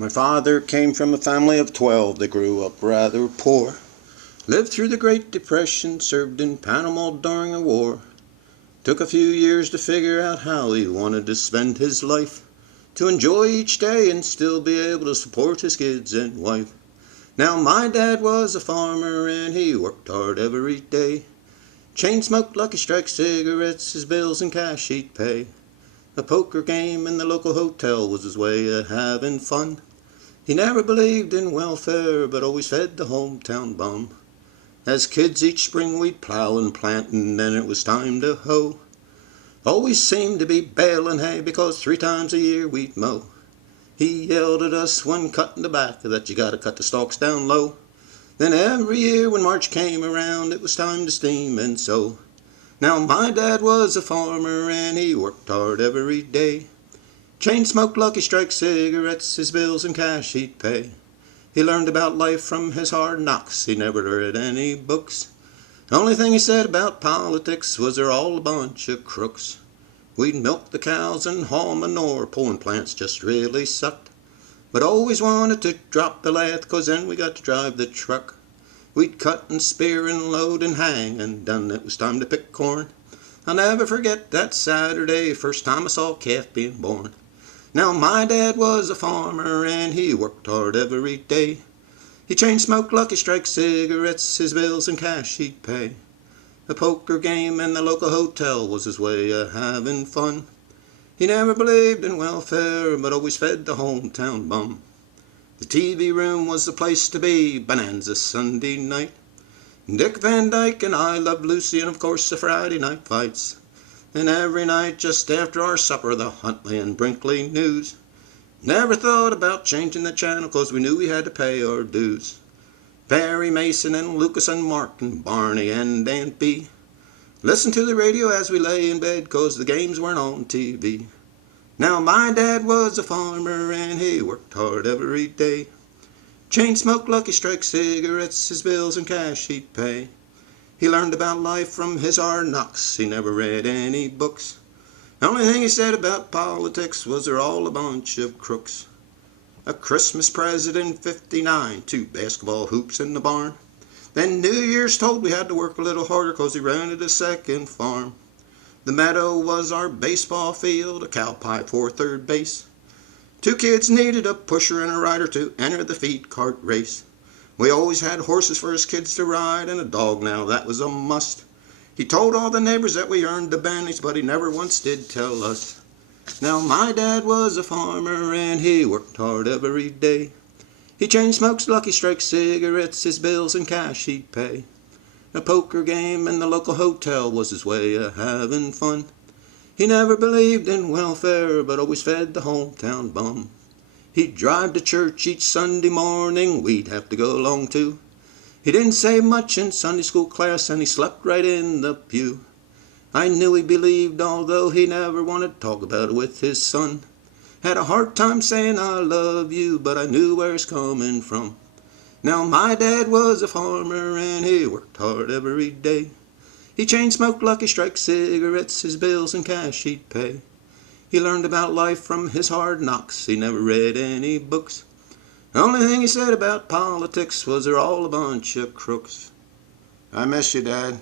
My father came from a family of 12 that grew up rather poor. Lived through the Great Depression, served in Panama during the war. Took a few years to figure out how he wanted to spend his life, to enjoy each day and still be able to support his kids and wife. Now my dad was a farmer and he worked hard every day. Chain smoked Lucky Strike cigarettes, his bills and cash he'd pay. A poker game in the local hotel was his way of having fun. He never believed in welfare, but always fed the hometown bum. As kids each spring we'd plow and plant, and then it was time to hoe. Always seemed to be baling hay, because 3 times a year we'd mow. He yelled at us when cutting tobacco that you gotta cut the stalks down low. Then every year when March came around, it was time to steam and sow. Now my dad was a farmer and he worked hard every day. Chain smoked Lucky Strike cigarettes, his bills and cash he'd pay. He learned about life from his hard knocks, he never read any books. The only thing he said about politics was they're all a bunch of crooks. We'd milk the cows and haul manure, pulling plants just really sucked. But always wanted to drop the lathe, 'cause then we got to drive the truck. We'd cut and spear and load and hang, and then it was time to pick corn. I'll never forget that Saturday, first time I saw a calf being born. Now my dad was a farmer and he worked hard every day. He chain smoked Lucky Strike cigarettes, his bills and cash he'd pay. A poker game in the local hotel was his way of having fun. He never believed in welfare, but always fed the hometown bum. The TV room was the place to be, Bonanza Sunday night. Dick Van Dyke and I Loved Lucy, and of course the Friday night fights. And every night just after our supper, the Huntley and Brinkley news. Never thought about changing the channel, 'cause we knew we had to pay our dues. Barry Mason and Lucas and Mark and Barney and Aunt Bee. Listen to the radio as we lay in bed, 'cause the games weren't on TV. Now my dad was a farmer and he worked hard every day. Chain smoked Lucky Strike cigarettes, his bills and cash he'd pay. He learned about life from his hard knocks, he never read any books. The only thing he said about politics was they're all a bunch of crooks. A Christmas present in '59, 2 basketball hoops in the barn. Then New Year's told we had to work a little harder, 'cause he rented a second farm. The meadow was our baseball field, a cow pipe for third base. 2 kids needed a pusher and a rider to enter the feed cart race. We always had horses for his kids to ride, and a dog now, that was a must. He told all the neighbors that we earned the bennies, but he never once did tell us. Now my dad was a farmer and he worked hard every day. He chain smokes Lucky Strike cigarettes, his bills and cash he'd pay. A poker game in the local hotel was his way of having fun. He never believed in welfare, but always fed the hometown bum. He'd drive to church each Sunday morning, we'd have to go along too. He didn't say much in Sunday school class, and he slept right in the pew. I knew he believed, although he never wanted to talk about it with his son. Had a hard time saying I love you, but I knew where it's coming from. Now my dad was a farmer and he worked hard every day. He chain smoked Lucky Strike cigarettes, his bills and cash he'd pay. He learned about life from his hard knocks, he never read any books. The only thing he said about politics was they're all a bunch of crooks. I miss you, Dad.